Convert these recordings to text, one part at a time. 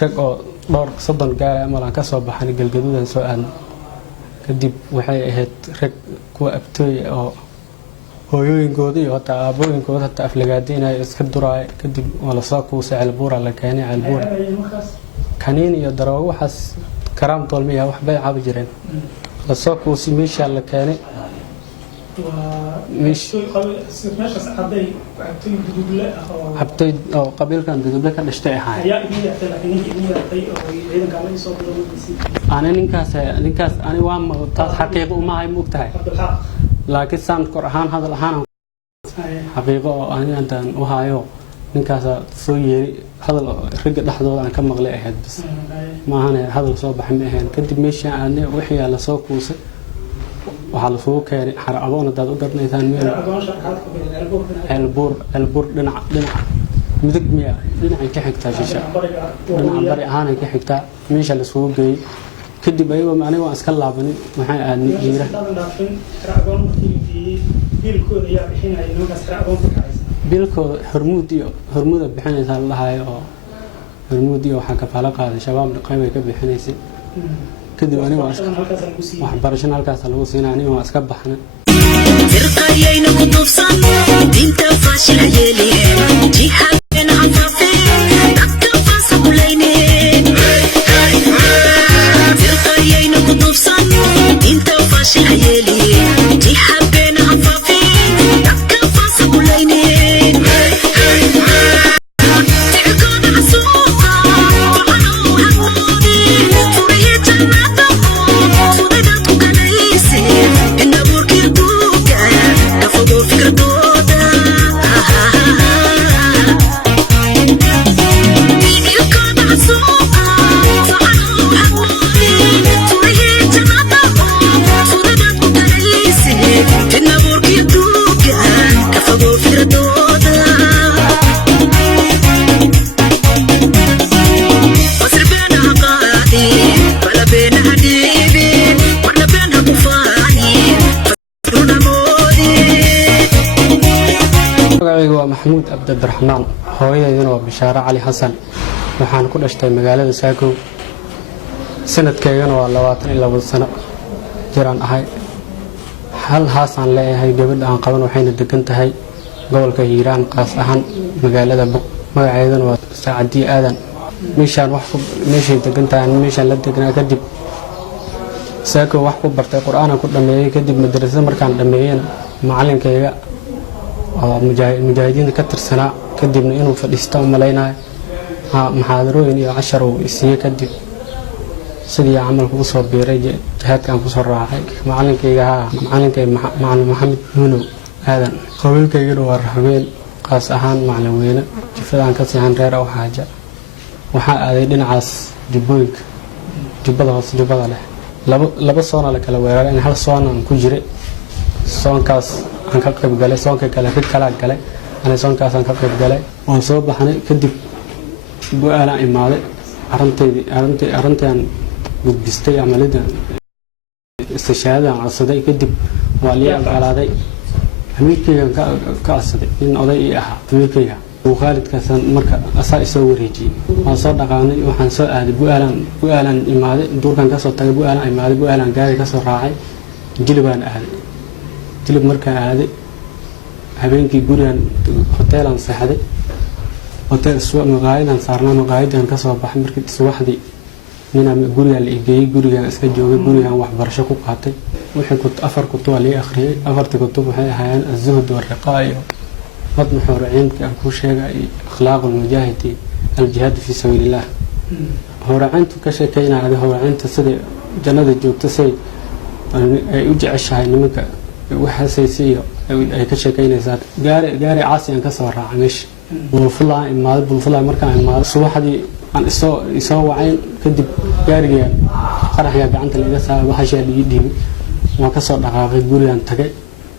rag oo dhowr 30 gaar ama aan ka soo baxay galgaduudan soo aadna kadib waxay ahayd rag kuwa abtooy oo hooyooyinkooda iyo hata aabooyinkooda hata aflagaadinay iska duraay kadib wala soo kuusay Ceelbuur la keenay Ceelbuur kaniin iyo daroogo waxaas karaam tolmiya wax bay caabi jireen la soo kuusay meesha la keenay abtooy oo qabiilkan duduble ka dhashtay ahaa أنا نكاس أنا وام تاس حقيقة وما هي مقتهى لكن سان كرهان هذا الهان حقيقة أنا أنت وهايو نكاس سوي هذا الرجل لحظة أنا كم مغلى أحد بس ما هنا هذا الصوب حميهن كنت ماشي أنا وحي على سوق وس وعلى فوق يعني حرق أبونا ده قرنا إنسان مين البور دنا مدق مياه دنا كحكتا شيشة دنا عبارة هانا كحكتا ماشي على سوق جاي كدي بيوم أنا وأسكال لعبني محي أني جيرة بيلكو هرمود بحين يسال الله هاي هرمودي وحكى فلقة هذا شباب القيمة كبي حنيسي كدي أنا وحبرشنا هالكاس الوصينا أنا وأسكال بحنا ترقيين قطفصا انت فاشل عيالي جيها بين عفافي تكفى سبولينين ترقيين قطفصا انت فاشل عيالي جيها بين عفافي تكفى سبولينين ترقون عسوقا وعنوها مودي فريه جناته صدقاتو كنيسي إن بوركي الدوكا كفضو فكر دودا ترقون عسوقا وعنوها مودي فريه جناته صدقاتو كنيسي إن بوركي الدوكا كفضو فكر دودا قصر بينها قادي ولا بينها ديبين ولا بينها مفاني فسرونا مودي magacaygu waa Maxamuud Abdiraxmaan hooyadeeduna waa Bishaara Cali Xasan waxaan ku dhashtay magaalada Saakow sanadkeygana waa 22 sano jiraan ahay hal haasaan leeyahay gabadha aan qaban waxayna degan tahay gobolka Hiiraan qaas ahaan magaalada Buq magaceeduna waa Saacadi Aadan meeshaan degan tahay meeshaan la deganaa kadib Saakow wax ku bartay Qur'aan ku dhameeyay kadib madrasada markaan dhameeyeen macallinkayga oo mujaahidiinta ka tirsanaa kadibna inuu fadhiisto umaleynaa muxaadarooyin iyo cashar uu isiiyay kadib sidii camalku u soo biiray jihadkan ku soo raacay macallinkayga macallin Maxamed Nuuno Aadan qabiilkaygana waa Raxween qaas ahaan macallin weyne jifadaan ka siixan reer oo xaaja waxaa aaday dhinacaas jubbooyinka jubbada hoose jubbada leh laba soona la kala weeraray in hal soona ku jiray soonkaas aan ka qayb galay soonka kale rid kala galay ana soonkaas aan ka qayb galay oo soo baxnay kadib go'aala imaaday arintaan gudbistay amalada istishaada codsaday kadib waa lii aqbalaaday amiirkayga ka codsaday in oday ii ahaa amiirkayga khaalidkaasan marka asaa isoo wareejiyay waan soo dhaqaanay waxaan soo aaday bu'aalan imaaday duurkan ka soo tagay bu'aalan gaari ka soo raacay jilibaan aaday jilib markaan aaday habeenkii gurigan hoteelan seexday hotel maqaayadan saarnaa maqaayadan ka soo baxay markii subaxdii ninaan guriga la igeeyay gurigan iska joogay gurigan waxbarasho ku qaatay wixii afar kutub la akhriyay afartii kutub waxay ahaayeen az-zuhd wal-riqaa iyo مطمح ورعينك أكو شيء أخلاق المجاهد الجهاد في سبيل الله هو رعينته كشيء كينا هذا هو رعينته صدق جنة الجوب تسي يوجع الشهاي نمك وحسيسية أي كشيء كينا زاد جاري عاصي أن كسر عمش بنفلا إما بنفلا مركان إما الصباح دي عن يسوى عين كدب جاري قرح يا بعنت اللي جسها وحشة اللي يدي ما كسر دقائق يقولي أن تجي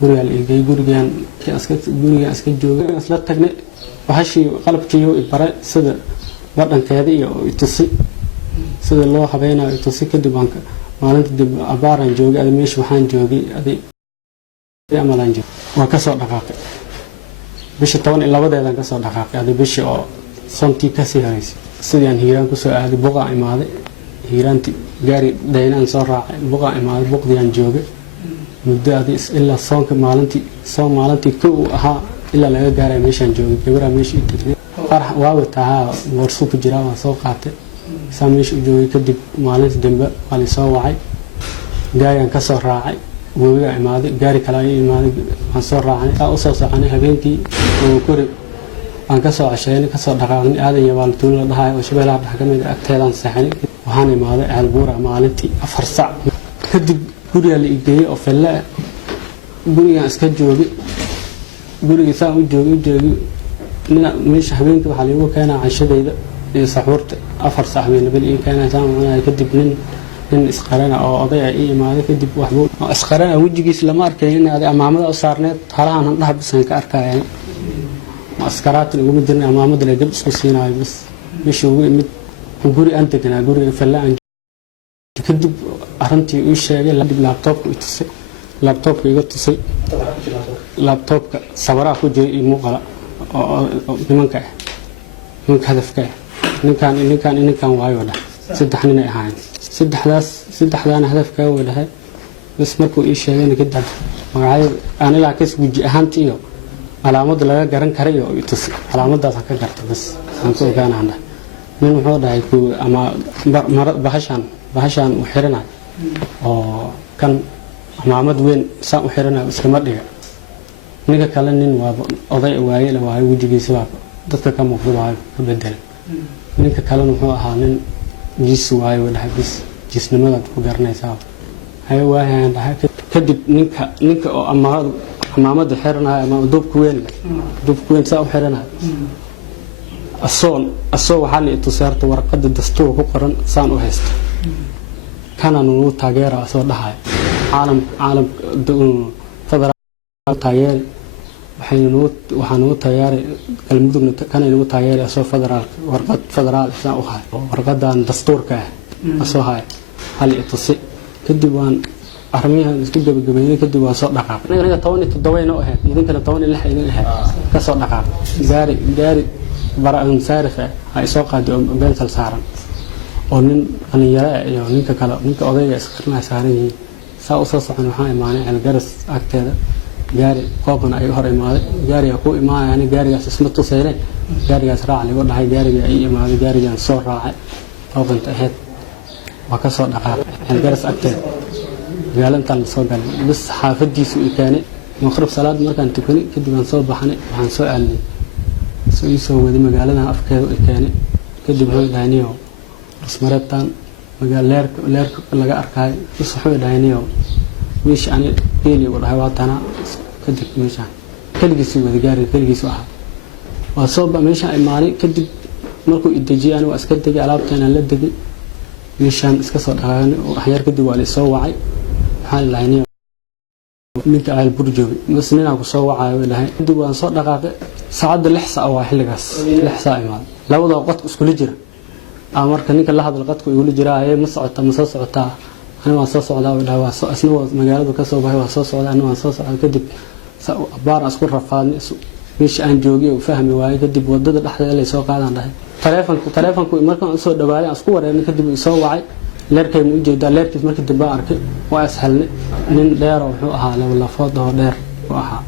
guriga la igay gurigan aska joogay isla tagnay waxashii qalabkiiyo ibare sida wadankeeda iyo itusi sida loo habeeyay itusi kadib aan maalinta dib abaaran joogay meesha waxaan joogay amalan joogay waa ka soo dhaqaaqay bisha 12 ka soo dhaqaaqay bishii oo santii ka sii haysay sidii aan hiiraan kusoo aaday buqaa imaaday hiiraantii gaari daynaan soo raacay buqaa imaaday buqdiaan joogay muddo adii ilaa soonka maalintii kow uu ahaa ilaa laga gaaray meeshaan joogay gabaraa meesha u degnay qarax waawa tahaa boorsuu ku jiraa waan soo qaatay saa meesha u joogay kadib maalintii dambe waa la soo wacay gaarigaan ka soo raacay webigaa imaaday gaari kale ayaa imaaday waan soo raacnay saa usoo soconay habeenkii oo kori aan kasoo casheynay kasoo dhaqaaqnay aadan iyo waalituuli la dhahayo oo shabeellaha dhex ka mid ah agteedaan seexanay waxaan imaaday ceelbuura maalintii 4 sac kadib guriga la igeeyay oo felle ah gurigaan iska joogay guriga saa u joogay meesha habeenkii waxaa lagu keenaa cashadayda iyo saxuurta 4 sac habeenbal ii keenaa saa cunay kadib nin isqarana oo oday ay imaaday kadib waxbuu isqarana wajigiis lama arkaynin aday amaamada u saarneed halahan aan dhaxbisan ka arkayay askaraadna ugu midna amaamada la gab isku siinayo bas meesha ugu mid guri aan deganaa guriga fallaan kadib arintii uu sheegay laptopka iga tusay laptopka sabaraa ku jiray iyo muuqala oo nimanka hadafka ninkan waayo dha saddex nin ay ahaayeen saddexdaana hadafka way dhahay bas markuu ii sheegay kadib magacyada aan ilaa kas guji ahaantiyo calaamad laga garan karay oo tus calaamadaas ka garta bas aan soo gaanaana nin wuxuu dhahay ku ama bahashan u xiranay oo kan calaamad weyn saa u xiranay iska ma dhiga ninka kale nin waa oday waayay wajigiisa waa dadka ka muuqdo waa ka bedel ninka kale wuxuu ahaa nin jiis waayo dhahay bas jiisnimada ku garanaysaa hay waayan dhahay kadib ninka oo amaamada xiranaay ama dubku weyn saa u xiranaay asoo waxaa la itusaarta warqada dastuur ku qoran saan u haysto kana nuu taageera asoo dhahay caalam federaal taageer waxaan ugu taageeray galmudugna kana inuu taageeray asoo federaal warqad federaal saan u hay warqadan dastuurka asoo hay hal itusi kadib waan armiyahan isku gabagabeeyay kadib waa soo dhaqaaqay aniga 17 noo ahayd idinkana 16 idin ahayd ka soo dhaqaaqay gaari baraan saarif ay soo qaaday beeltal saaran oo nin dhalinyaro iyo ninka odayga isqarnaa saaran yihiin saa u soo socon waxaan imaanay algaras agteeda gaari qoobna ay hor imaaday gaariga ku imaanay gaarigaas isma tusaynay gaarigaas raac lagu dhahay gaariga ay imaaday gaarigan soo raacay qoobanta ahayd waa ka soo dhaqaaqay algaras agteeda magaalantan soo galay bas xaafadiisu i keenay maqrib salaad markaan tukanay kadib aan soo baxnay waxaan soo aalnay soo waday magaaladan afkeeda i keenay kadib wuxuu dhaaniyo ismareebtan leerka laga arkay wuxuu dhaaniyo meesha aan geeli u dhahay waatana kadib meesha kaligiisi wada gaari kaligiisu ah waa soo ba meesha ay maali kadib markuu i dajiyay anigu askar degay alaabteena la degay meeshaan iska soo dhaqaaqnay oo xayar kadib waa la soo wacay waxaan lahaynay ninka ay burjoogi masnina ku soo wacayo ilahay kadib waan soo dhaqaaqay saacada 6 saac waa xilligaas 6 saac imaad labada qad isku jira marka ninka la hadal qadku igu jira ay ma soo socotaa أنا ما صوص على ولا أسنو مجالات وكسر بهاي وصوص على أنا ما صوص على كدب بار أسكر رفاض مش أنجوجي وفهم وايد كدب وضد الأحد اللي يسوق على عنده تلفون كوي مركب أسود دبالي أسكور يعني كدب يسوق واعي لركي موجود لركي مركب دبارك وأسهل من دار وحوها ولا فاضه دار وها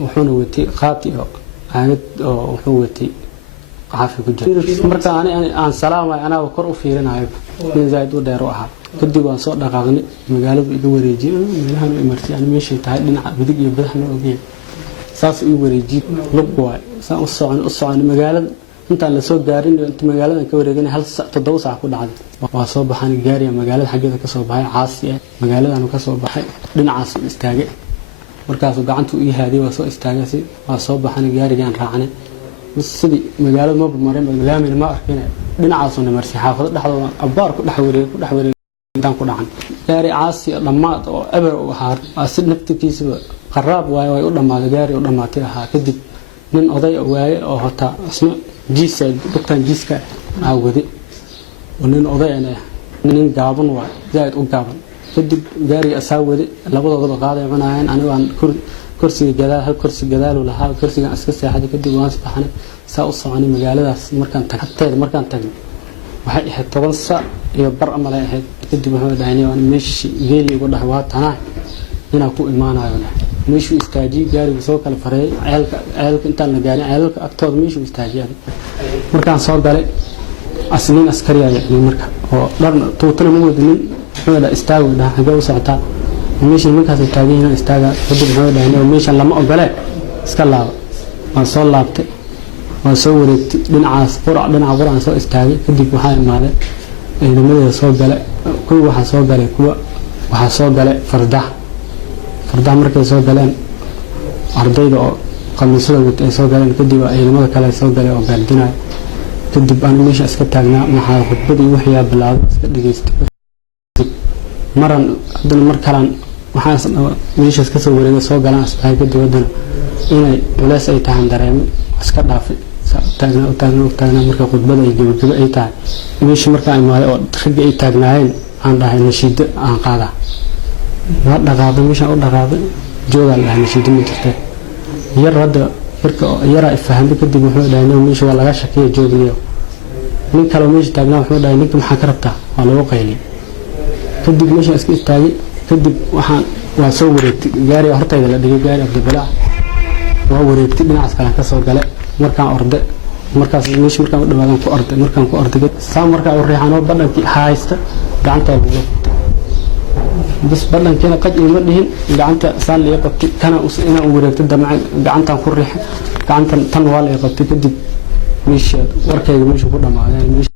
وحنوتي خاطئ عاد وحنوتي عافية كجد مركب أنا سلام أنا وكر وفيرنا من زايد ودار وها kadib waan soo dhaqaaqnay magaalada iga wareejiyay meelahan u imartay aan meeshay tahay dhinaca bidig iyo badaxna ogeey saas u wareejiyay lug waay saan u socon magaalada inta la soo gaarin inta magaalada ka wareeganay hal saac 7 saac ku dhacday waa soo baxan gaariga magaalada xageeda ka soo baxay caasi ah magaaladan ka soo baxay dhinacaas istaagay markaas uu gacantu ii haaday waa soo istaagay waa soo baxan gaarigan raacnay sidii magaalada ma marin magaalada ma arkin dhinacaas oo marsi xaafado dhaxdo abaar ku dhaxwareeg دان كودان gaari caasi dhamaad oo eber u ahaa asid naftigiisa qaraab way u dhamaad gaari u dhamaatay ahaa kadib nin oday waay oo hota asna jiisa duktan jiiska aawadi oo nin oday ah nin gaaban waa zaid u gaaban kadib gaari asaawadi labadooda qaaday cunayeen aniga aan kursiga gadaal hal kursi gadaal u lahaa kursiga iska seexday kadib waan saxanay saa u soconay magaaladaas markaan tagay waxay ahayd 10 saac iyo bar ama la ahayd kadib wuxuu dhaanay waan meeshii geeli ugu dhax waa tanaa inaa ku imaanayo meeshuu istaajiyay gaariga soo kala faray ceelka intaan la gaarin ceelka agtooda meeshuu istaajiyay markaan soo galay asliin askari ayaa marka oo dharna tuutana ma wadinin wuxuu dhaa istaago dhaa xagee u socotaa meeshii markaas taagayna istaaga kadib wuxuu dhaanay meeshan lama ogole iska laabo waan soo laabtay waan soo wareegtay dhinacaas quraan soo istaagay kadib waxaa imaaday ciidamada soo galay kuwa waxaa soo galay fardaha markay soo galeen ardayda oo qamiisada wata ay soo galeen kadib ciidamada kale soo galay oo gaardinay kadib aan meesha iska taagnaa maxaa khudbadii wixii bilaabay iska dhageystay maran haddana mar kalan waxaan meesha iska soo wareegay soo galaan asbaab kadib wadana inay culays ay tahan dareemay iska dhaafay taagna marka khudbada ay gabagaba ay tahay meesha markaa imaaday oo rag ay taagnaayeen aan dhahay nashiida aan qaada waa dhaqaaqay meesha u dhaqaaqay jooga la nashiida ma jirtay yar hadda marka yara fahamay kadib wuxuu dhahay meesha waa laga shaqeeyo joogniyo nin kale meesha taagnaa wuxuu dhahay ninka maxaa ka rabtaa waa lagu qaylay kadib meesha iska istaagay kadib waa soo wareegtay gaari hortayda la dhigay gaari Abdulbalaa waa wareegtay dhinacaas kale ka soo galay markaan orday markaas meesha markaan u dhawaadan ku orday saa markaa u riixano badhankii haysta gacanta lagu bas badhankiina qaj ima dhihin gacanta saan la qabtay kana inaan wareegtay damacay gacantan ku riixay gacantan tan waa la qabtay kadib meesha warkayga meesha ku dhamaaday